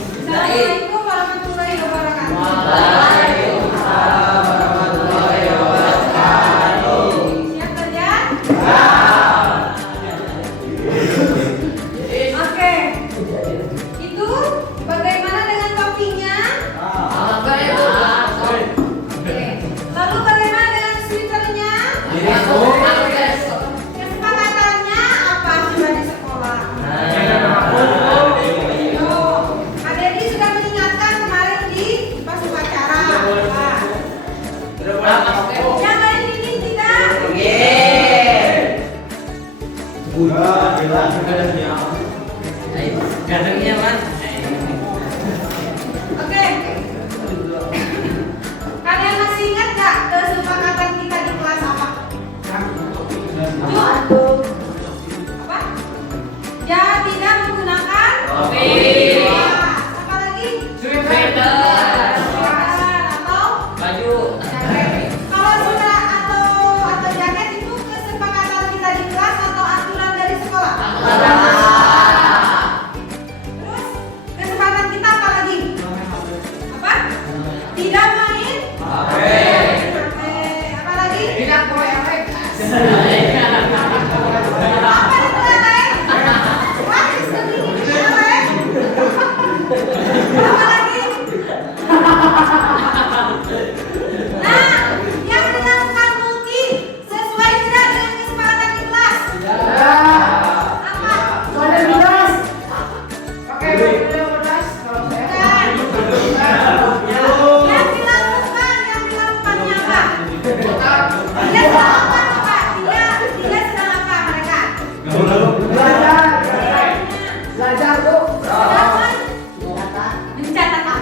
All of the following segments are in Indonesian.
Assalamualaikum warahmatullahi wabarakatuh. Waalaikumsalam warahmatullahi wabarakatuh. Siap kerja? Oke. Itu bagaimana dengan topinya? Oke. Lalu bagaimana dengan sweaternya? Kesepakatannya apa sudah di sekolah? Adedi sudah mengingatkan kemarin di pas upacara. Yang lain ingin tidak? Gantengnya man. Oke. Kalian masih ingat gak kesepakatan kita di kelas apa? Apa? Ya tidak menggunakan apa lagi? Sweater. Atau Baju. kalau sudah atau jaket itu kesepakatan kita di kelas atau aturan dari sekolah? Terus kesepakatan kita apa lagi? Apa? Tidak main? Oke. Apa lagi? Tidak boleh Apa itu yang lain? What is the meaning of yang lain? Apa lagi? Nah, yang dilakukan Mulki sesuai tidak dengan kesepakatan di kelas? Apa? Bukan. Yang dilakukannya apa? Dia sedang apa, Pak? Dia sedang apa mereka? Sedang mencatat apa?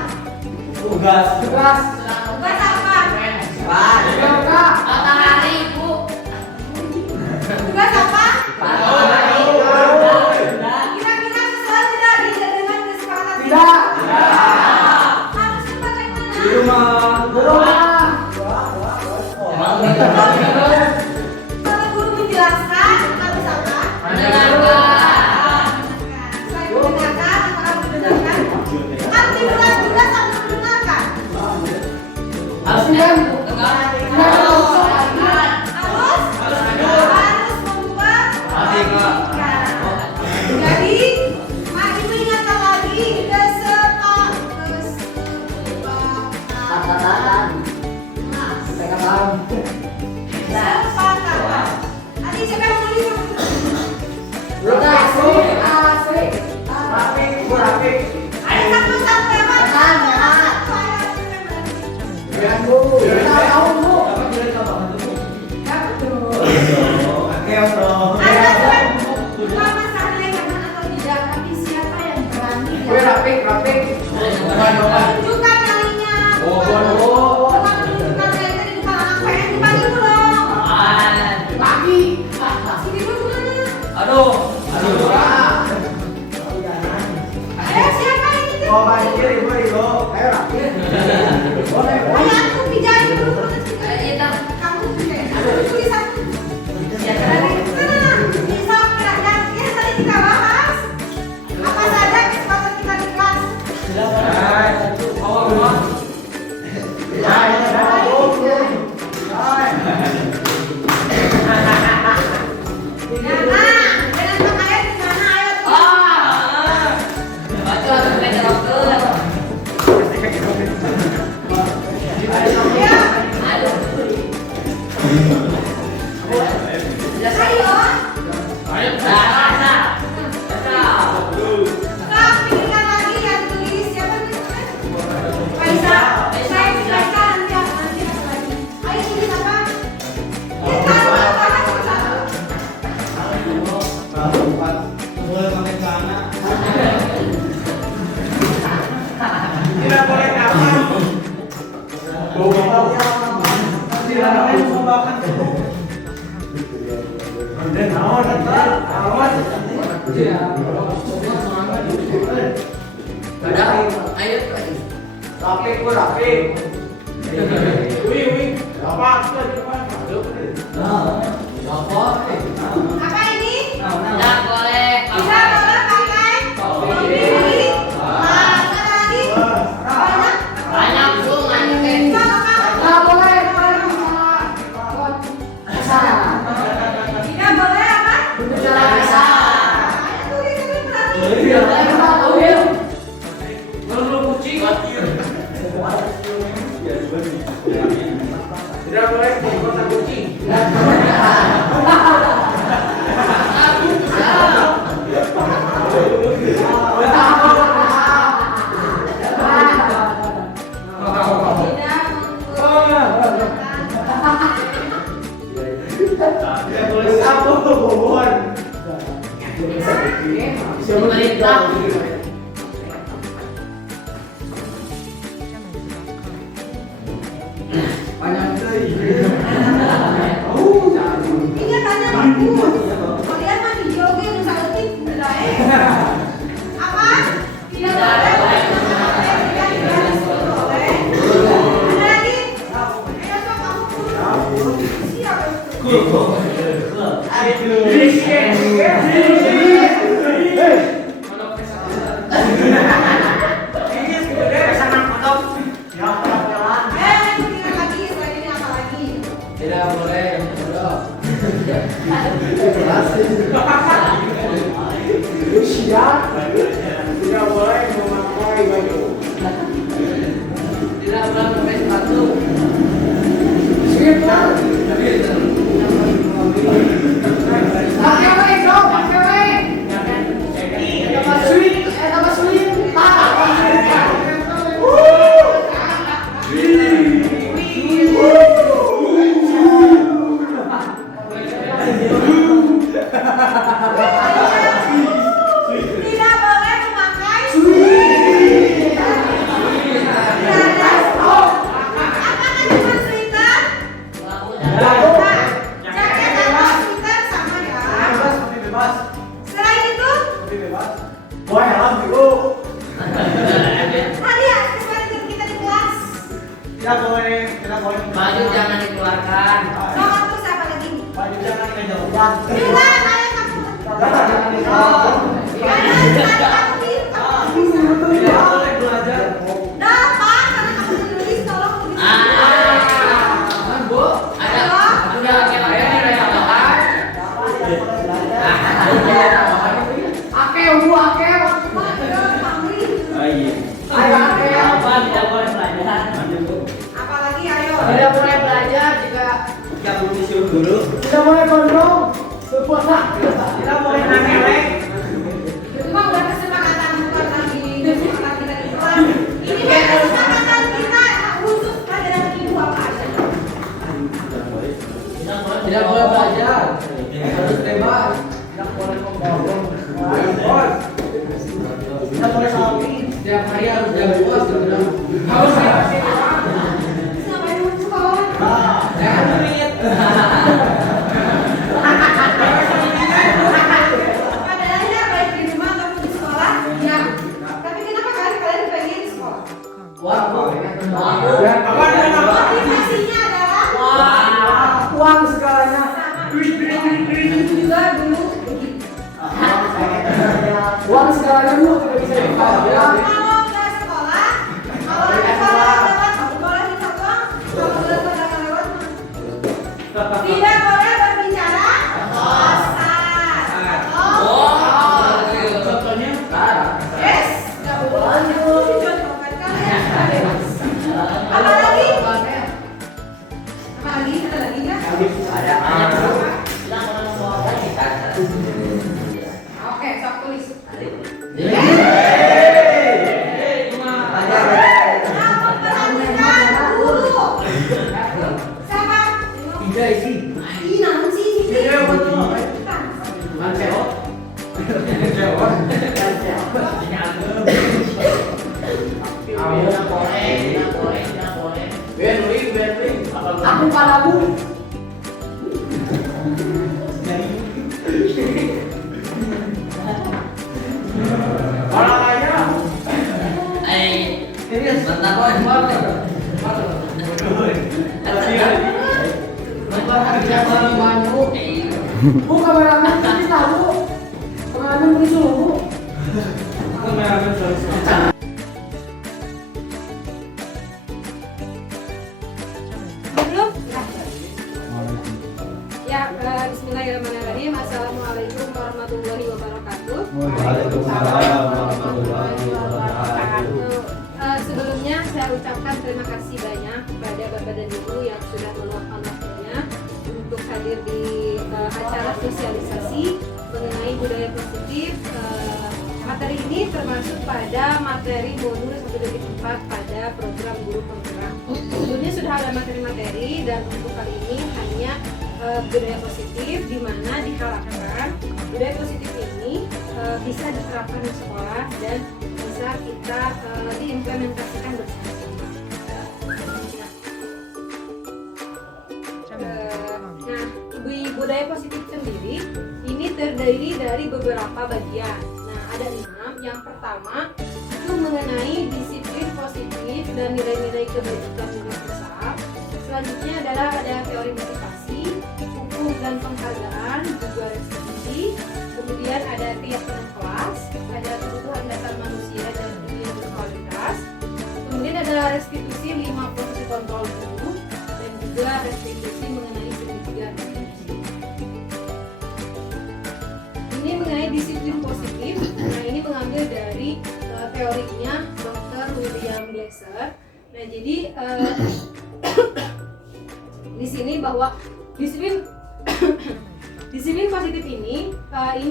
Tugas. Tugas apa? Matahari ibu. Tugas apa? Kira-kira sesuai tidak dengan kesepakatan kita? Harusnya bagaimana? Kalau guru menjelaskan harus apa? Selain mendengarkan, apakah mendengarkan? Kan tiduran juga sambil mendengarkan. Harus membuat pikiran. Jadi, Mak Ibu ingatkan lagi kesepakatan. Kesepakatan. Tadi siapa yang menulis? Ada satu lewat. Ada bukan masalah lewatan atau tidak, tapi siapa yang berani menunjukkan kalinya. Bukan menunjukkan saya tadi bukan apa yang dibagi dong. Sini dulu mana? Aduh. Siapa yang itu? Ayah aku pijain dulu. Kamu pijain. Tulisan. Bisa dan yang tadi kita bahas apa saja kesempatan kita di kelas. Dengan pakaian gimana? Ayo tuh. Baju harus beda dokter. Ya. Ayo. Ayo. Rasa. Kak, pilihkan lagi yang tulis siapa nih? Faisal. Saya pilihkan nanti apa lagi? Ayo tulis apa? Kita Tidak boleh kapan. Tidak boleh membawakan. Dan awan. Ayo. Rapi. Wih. Apa? apa ini? Tidak boleh. Tidak boleh pakai Lu kucing. Tidak boleh menggoda kucing. Tidak boleh sapu bobon. Pemerintah. Banyak sekali. Ingat tanya bagus. Kalian mah di jogging salting udah apa? Tidak boleh. Ada lagi? Ayo sok kamu dulu. Siap. Kita lagi selanjutnya apa lagi? Tidak boleh. Tidak boleh memakai baju. Tidak boleh memakai sepatu. Tidak boleh memakai apakah cuma sweater? Nah, jaket atau sweater sama ya. Bebas, tapi bebas. Selain itu, Tapi bebas. Boy, helm dulu. tadi ya kesempatan kita di kelas. Tidak boleh, tidak boleh. Baju jangan dikeluarkan. Nomor terus apa lagi? Baju jangan kejauhan. Bila kayak kamu. Jangan kejauhan. Kamu bisa. Tidak boleh belajar. Dapat karena kamu menulis tolong tulis. Bu, ada laki-laki yang tambahan. Apa tidak boleh belajar? Apalagi ayo. Tidak boleh belajar jika Jika belum disuruh guru. Tidak boleh gondrong, berpuasa. Tidak boleh nangkelek. Itu mah udah kesepakatan bukan lagi kesepakatan kita di kelas. Ini kan kesepakatan kita khusus pada ibu apa aja. tidak boleh belajar. Harus bebas. Tidak boleh memborong. Bos. Tidak boleh sapi. Setiap hari harus jaga bos. Harus Sampai dulu sekolah. jangan duit. Padahalnya baik di rumah ataupun di sekolah. Ya. Tapi kenapa kalian pengen sekolah? Apa dengan apa? Motivasinya adalah Uang segalanya. juga dulu begitu. Uang segalanya lu tidak bisa dibayar. Kalau nggak sekolah, kalau ada sekolah lewat, kamu boleh minta uang. Kalau nggak sekolah lewat, tidak boleh berbicara kosan. Contohnya? Yes, nggak boleh. Dicontohkan kalian bebas. Apa lagi? Apa lagi? Ada lagi nggak? Oke, sok tulis. Nama perhatikan dulu. Siapa? Ih, namun sih ini. Iya, betul. Bukan. Aku padamu. Olahraga. Bu kameramen tapi tahu. Kameramen beli suhu. Kameramen selesai. Belum? Ya, bismillahirrahmanirrahim. Assalamualaikum warahmatullahi wabarakatuh. Waalaikumsalam warahmatullahi wabarakatuh. Sebelumnya saya ucapkan terima kasih banyak kepada Bapak dan Ibu yang sudah meluangkan waktunya untuk hadir di acara sosialisasi mengenai budaya positif. Materi ini termasuk pada materi modul 1/4 pada program guru penggerak. Sebelumnya sudah ada materi-materi dan untuk kali ini hanya budaya positif, di mana diharapkan budaya positif ini bisa diterapkan di sekolah dan bisa kita diimplementasikan bersama-sama. Nah, budaya positif sendiri ini terdiri dari beberapa bagian. Nah, ada 6. Yang pertama itu mengenai disiplin positif dan nilai-nilai kebajikan universal. Selanjutnya adalah ada teori motivasi, hukum dan penghargaan, juga restitusi. Kemudian ada keyakinan kelas, ada kebutuhan dasar manusia dan yang berkualitas. Kemudian ada restitusi 5 fungsi kontrol guru dan juga restitusi mengenai segitiga restitusi. Ini mengenai disiplin positif. Nah, ini mengambil dari teorinya Dr. William Glasser. Nah, jadi di sini bahwa disiplin disiplin positif ini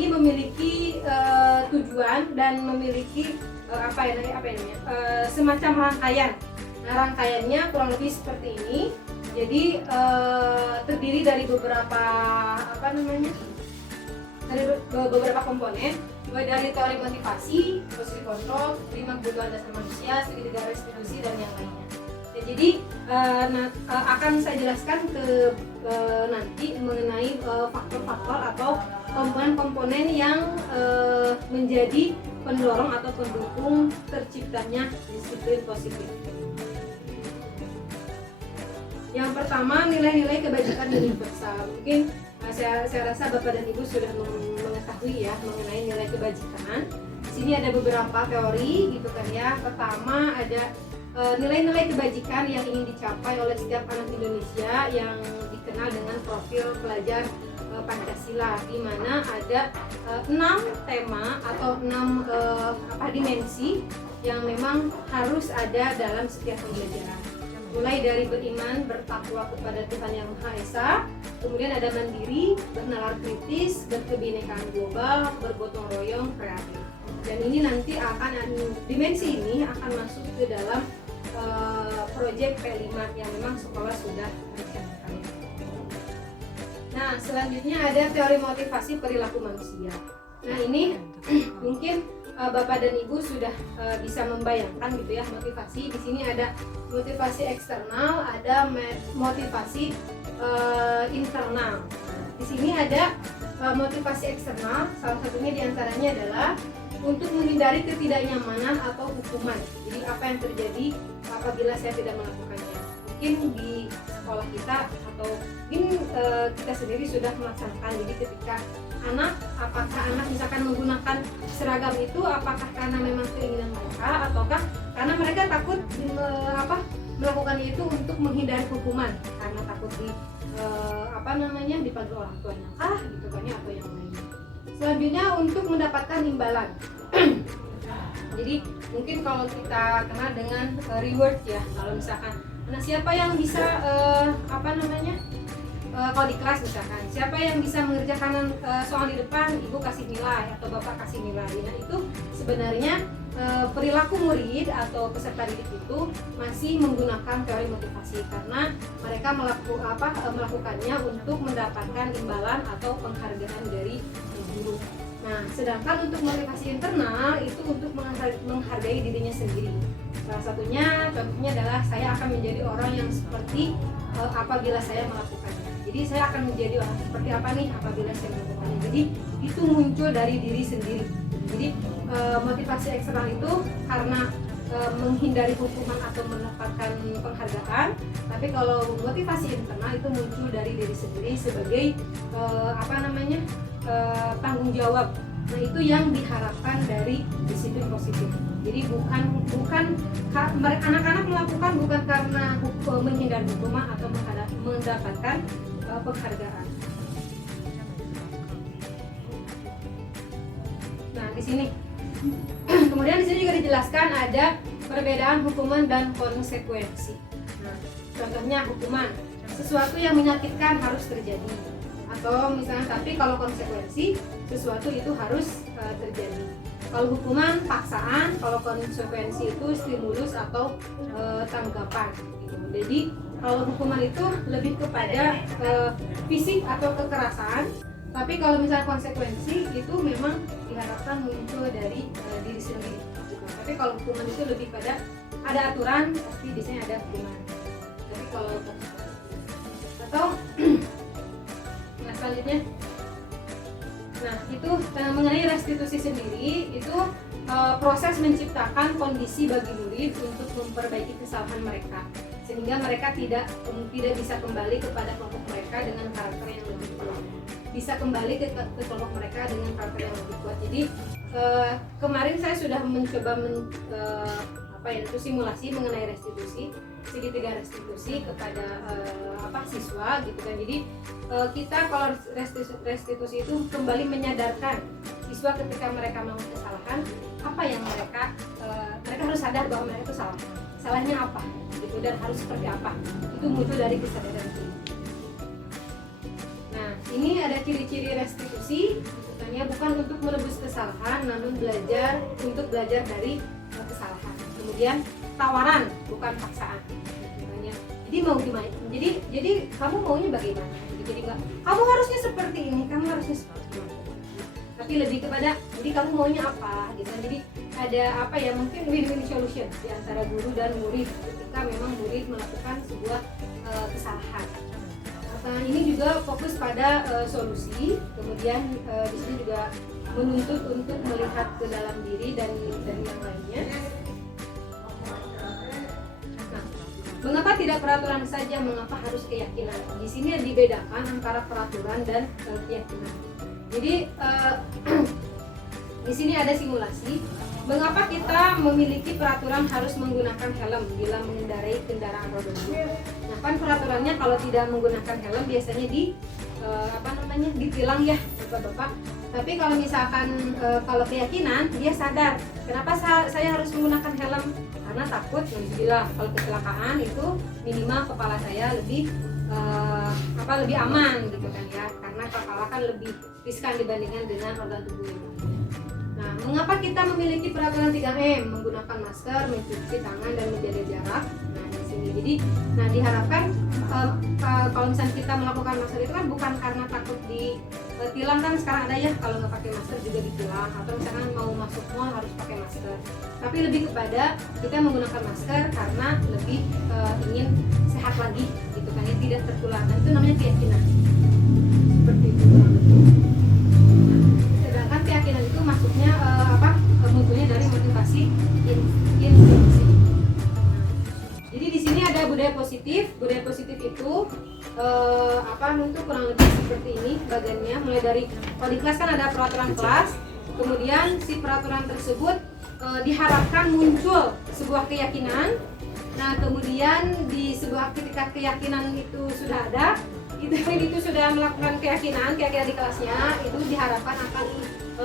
memiliki tujuan dan memiliki semacam rangkaian. Nah, rangkaiannya kurang lebih seperti ini. Jadi terdiri dari beberapa beberapa komponen, mulai dari teori motivasi, posisi kontrol, 5 kebutuhan dasar manusia, segitiga restitusi dan yang lainnya. Ya, jadi akan saya jelaskan nanti mengenai faktor-faktor atau komponen-komponen yang menjadi pendorong atau pendukung terciptanya disiplin positif. Yang pertama, nilai-nilai kebajikan universal. Mungkin saya rasa Bapak dan Ibu sudah mengetahui ya mengenai nilai kebajikan. Di sini ada beberapa teori gitu kan ya. Pertama ada nilai-nilai kebajikan yang ingin dicapai oleh setiap anak Indonesia yang dikenal dengan profil pelajar Pancasila, di mana ada 6 tema atau 6 dimensi yang memang harus ada dalam setiap pembelajaran. Mulai dari beriman, bertakwa kepada Tuhan Yang Maha Esa, kemudian ada mandiri, bernalar kritis, berkebinekaan global, bergotong royong, kreatif. Dan ini nanti dimensi ini akan masuk ke dalam proyek P5 yang memang sekolah sudah rencanakan. Nah, selanjutnya ada teori motivasi perilaku manusia. Nah, ini mungkin Bapak dan Ibu sudah bisa membayangkan gitu ya motivasi. Di sini ada motivasi eksternal, ada motivasi internal. Di sini ada motivasi eksternal, salah satunya diantaranya adalah untuk menghindari ketidaknyamanan atau hukuman. Jadi apa yang terjadi apabila saya tidak melakukannya? Mungkin di sekolah kita atau mungkin kita sendiri sudah melaksanakan. Jadi ketika apakah anak misalkan menggunakan seragam itu, apakah karena memang keinginan mereka ataukah karena mereka takut melakukannya itu untuk menghindari hukuman, karena takut dipanggil orang tuanya gitu kan ya, atau yang lainnya. Selanjutnya untuk mendapatkan imbalan. Jadi mungkin kalau kita kenal dengan reward ya, kalau misalkan siapa yang bisa kalau di kelas misalkan siapa yang bisa mengerjakan soal di depan, ibu kasih nilai atau bapak kasih nilai. Nah, itu sebenarnya perilaku murid atau peserta didik itu masih menggunakan teori motivasi karena mereka melakukannya untuk mendapatkan imbalan atau penghargaan dari guru. Nah, sedangkan untuk motivasi internal itu untuk menghargai dirinya sendiri. Salah satunya contohnya adalah saya akan menjadi orang yang seperti apabila saya melakukannya. Jadi saya akan menjadi orang seperti apa nih apabila saya melakukannya. Jadi itu muncul dari diri sendiri. Jadi motivasi eksternal itu karena menghindari hukuman atau mendapatkan penghargaan. Tapi kalau motivasi internal itu muncul dari diri sendiri sebagai tanggung jawab. Nah, itu yang diharapkan dari disiplin positif. Jadi bukan anak-anak melakukan bukan karena menghindari hukuman atau mendapatkan penghargaan. Nah, di sini. Kemudian di sini juga dijelaskan ada perbedaan hukuman dan konsekuensi. Nah, contohnya hukuman, sesuatu yang menyakitkan harus terjadi. Atau misalnya, tapi kalau konsekuensi, sesuatu itu harus terjadi. Kalau hukuman paksaan, kalau konsekuensi itu stimulus atau tanggapan. Gitu. Jadi kalau hukuman itu lebih kepada fisik atau kekerasan, tapi kalau misalnya konsekuensi itu memang diharapkan muncul dari diri sendiri. Gitu. Tapi kalau hukuman itu lebih pada ada aturan, pasti biasanya ada hukuman. Tapi kalau atau nah selanjutnya, nah itu mengenai restitusi sendiri itu proses menciptakan kondisi bagi murid untuk memperbaiki kesalahan mereka sehingga mereka tidak bisa kembali kepada kelompok mereka dengan karakter yang lebih kuat, bisa kembali ke kelompok mereka dengan karakter yang lebih kuat. Jadi kemarin saya sudah mencoba simulasi mengenai restitusi, segitiga restitusi kepada siswa gitu kan. Jadi kita kalau restitusi itu kembali menyadarkan siswa ketika mereka melakukan kesalahan, apa yang mereka harus sadar bahwa mereka itu salah, salahnya apa gitu dan harus seperti apa, itu muncul dari kesadaran itu. Nah ini ada ciri-ciri restitusi, misalnya bukan untuk menebus kesalahan namun untuk belajar dari kesalahan. Kemudian tawaran bukan paksaan. Jadi mau gimana? Jadi kamu maunya bagaimana? Jadi enggak, kamu harusnya seperti ini, kamu harusnya seperti ini. Tapi lebih kepada, jadi kamu maunya apa? Gitu. Jadi ada mungkin win-win solution di antara guru dan murid ketika memang murid melakukan sebuah kesalahan. Ini juga fokus pada solusi. Kemudian di sini juga menuntut untuk melihat ke dalam diri dan yang lainnya. Mengapa tidak peraturan saja? Mengapa harus keyakinan? Di sini dibedakan antara peraturan dan keyakinan. Jadi di sini ada simulasi. Mengapa kita memiliki peraturan harus menggunakan helm bila mengendarai kendaraan roda 2? Nah, kan peraturannya kalau tidak menggunakan helm biasanya ditilang ya, Bapak-bapak. Tapi kalau misalkan kalau keyakinan, dia sadar, kenapa saya harus menggunakan helm? Karena takut bila kalau kecelakaan itu minimal kepala saya lebih aman gitu kan ya, karena kepala kan lebih riskan dibandingkan dengan organ tubuh itu. Nah, mengapa kita memiliki peraturan 3M, menggunakan masker, mencuci tangan dan menjaga jarak? Nah, di sini jadi diharapkan kalau misalnya kita melakukan masker itu kan bukan karena takut ditilang, kan sekarang ada ya kalau nggak pakai masker juga ditilang, atau misalkan mau masuk mall harus pakai masker. Tapi lebih kepada kita menggunakan masker karena lebih ingin sehat lagi gitu kan ya, tidak tertular. Nah, itu namanya keyakinan. Seperti itu kurang lebih. Sedangkan keyakinan itu maksudnya munculnya dari motivasi intuisi. Jadi di sini ada budaya positif. Budaya positif itu untuk kurang lebih seperti ini bagannya. Mulai dari kalau di kelas kan ada peraturan kelas, kemudian si peraturan tersebut diharapkan muncul sebuah keyakinan. Nah, kemudian ketika keyakinan itu sudah ada, itu sudah melakukan keyakinan di kelasnya, itu diharapkan akan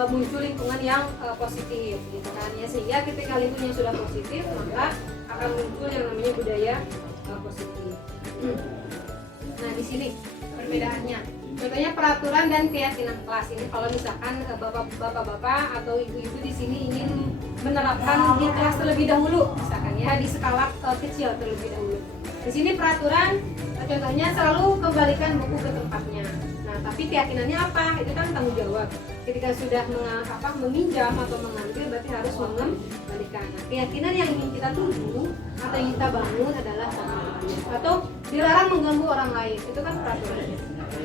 muncul lingkungan yang positif gitu kan ya, sehingga ketika lingkungannya sudah positif maka akan muncul yang namanya budaya positif. Nah, di sini perbedaannya, contohnya peraturan dan keyakinan kelas ini. Kalau misalkan bapak-bapak atau ibu-ibu di sini ingin menerapkan di kelas terlebih dahulu, misalkan ya di skala kecil terlebih dahulu. Di sini peraturan contohnya selalu kembalikan buku ke tempatnya. Nah, tapi keyakinannya apa? Itu kan tanggung jawab. Ketika sudah meminjam atau mengambil, berarti harus mengembalikan. Nah, keyakinan yang ingin kita tuju atau yang kita bangun adalah atau dilarang mengganggu orang lain. Itu kan peraturan.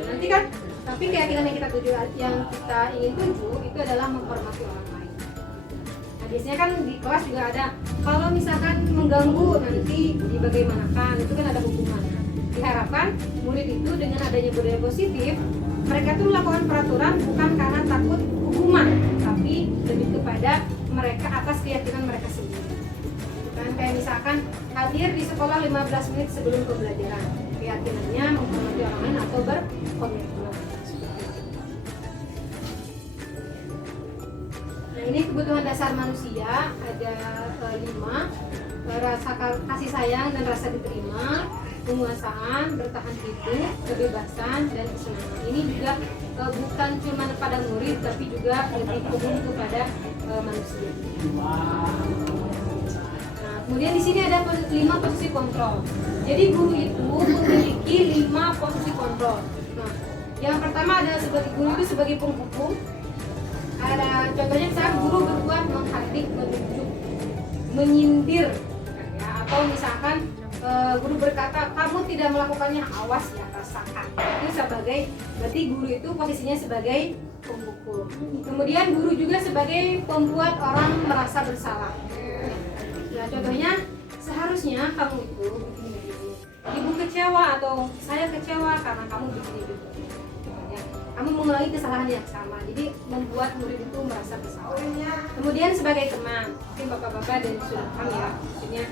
Nanti kan, tapi keyakinan yang kita tuju, yang kita ingin tuju itu adalah menghormati orang lain. Nah, biasanya kan di kelas juga ada, kalau misalkan mengganggu nanti dibagaimanakan, itu kan ada hukuman. Diharapkan murid itu dengan adanya budaya positif, mereka tuh melakukan peraturan bukan karena takut hukuman, tapi lebih kepada mereka atas keyakinan mereka sendiri. Kan kayak misalkan hadir di sekolah 15 menit sebelum pembelajaran, keyakinannya menghormati orang lain atau berkomitmen. Nah, ini kebutuhan dasar manusia ada 5, rasa kasih sayang dan rasa diterima, penguasaan, bertahan hidup, kebebasan, dan kesenangan. Ini juga bukan cuma pada murid, tapi juga lebih umum kepada manusia. Nah, kemudian di sini ada 5 posisi kontrol. Jadi guru itu memiliki 5 posisi kontrol. Nah, yang pertama ada sebagai guru itu sebagai penghukum. Ada contohnya misalnya guru berbuat menghardik, menunjuk, menyindir, ya, atau misalkan guru berkata kamu tidak melakukannya, awas ya rasakan. Itu sebagai, berarti guru itu posisinya sebagai penghukum. Kemudian guru juga sebagai pembuat orang merasa bersalah. Ya contohnya seharusnya kamu itu begini-begini. Ibu kecewa atau saya kecewa karena kamu begini-begini. Ya, kamu mengulangi kesalahan yang sama. Jadi membuat murid itu merasa bersalah. Kemudian sebagai teman, mungkin bapak-bapak dan sudah paham ya, maksudnya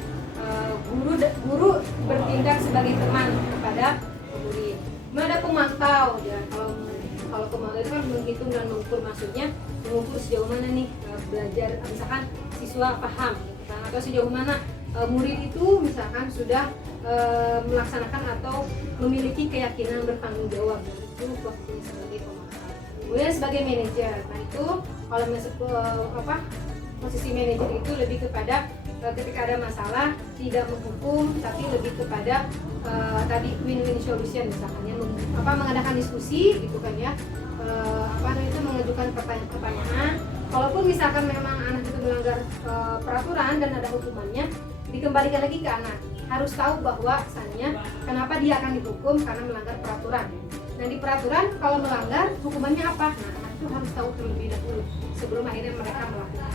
guru bertindak sebagai teman kepada murid. Kemudian ada pemantau ya, kalau pemantau itu kan menghitung dan mengukur, maksudnya mengukur sejauh mana nih belajar, misalkan siswa paham gitu kan, atau sejauh mana murid itu misalkan sudah melaksanakan atau memiliki keyakinan bertanggung jawab. Itu posisi sebagai pemantau. Kemudian sebagai manajer, nah itu kalau posisi manajer itu lebih kepada ketika ada masalah tidak menghukum, tapi lebih kepada tadi win-win solution, misalnya mengadakan diskusi gitu kan ya, itu mengajukan pertanyaan-pertanyaan. Kalaupun misalkan memang anak itu melanggar peraturan dan ada hukumannya, dikembalikan lagi ke anak. Harus tahu bahwa asalnya kenapa dia akan dihukum karena melanggar peraturan. Nah di peraturan kalau melanggar hukumannya apa? Nah anak itu harus tahu terlebih dahulu sebelum akhirnya mereka melakukan.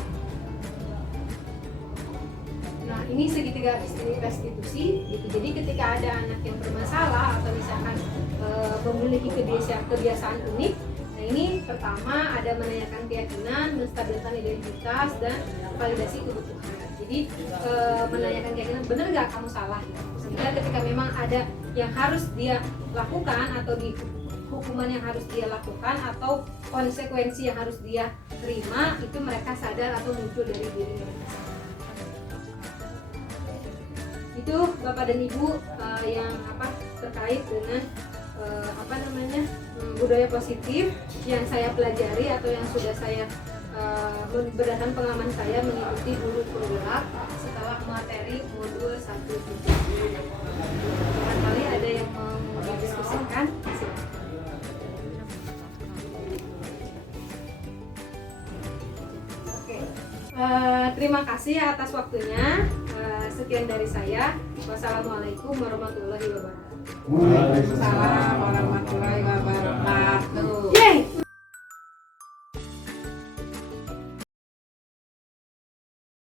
Nah ini segitiga restitusi gitu. Jadi ketika ada anak yang bermasalah atau misalkan memiliki kebiasaan unik, nah ini pertama ada menanyakan keyakinan, menstabilkan identitas, dan validasi kebutuhan. Jadi menanyakan keyakinan, benar nggak kamu salah? Sehingga ketika memang ada yang harus dia lakukan atau di hukuman yang harus dia lakukan atau konsekuensi yang harus dia terima, itu mereka sadar atau muncul dari diri mereka. Itu Bapak dan Ibu yang terkait dengan budaya positif yang saya pelajari atau yang sudah saya berdasarkan pengalaman saya mengikuti guru penggerak setelah materi modul 1.7. Barangkali ada yang mau didiskusikan? Oke. Terima kasih atas waktunya. Sekian dari saya. Wassalamualaikum warahmatullahi wabarakatuh. Waalaikumsalam.